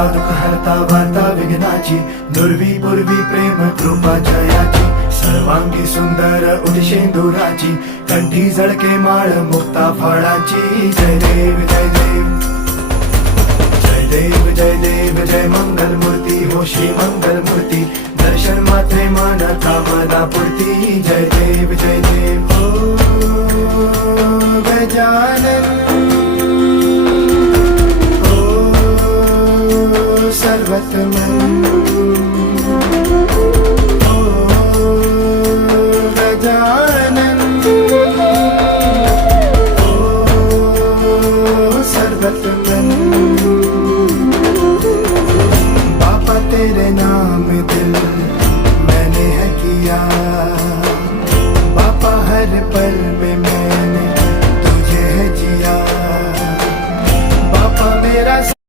हरता दुःख हरता वार्ता विघ्नाची, दुर्वी पूर्वी प्रेम कृपा जयाची, सर्वांगी सुंदर उदिशेंदुराची, कंठी झळके माळ मुक्ता फळाची. जय देव जय देव जय देव जय देव जय मंगल मूर्ती हो श्री मंगल मूर्ती, दर्शन मात्रे मन कामना पूर्ती. जय देव जय देव ओ गजानन ओ सर्वतमन.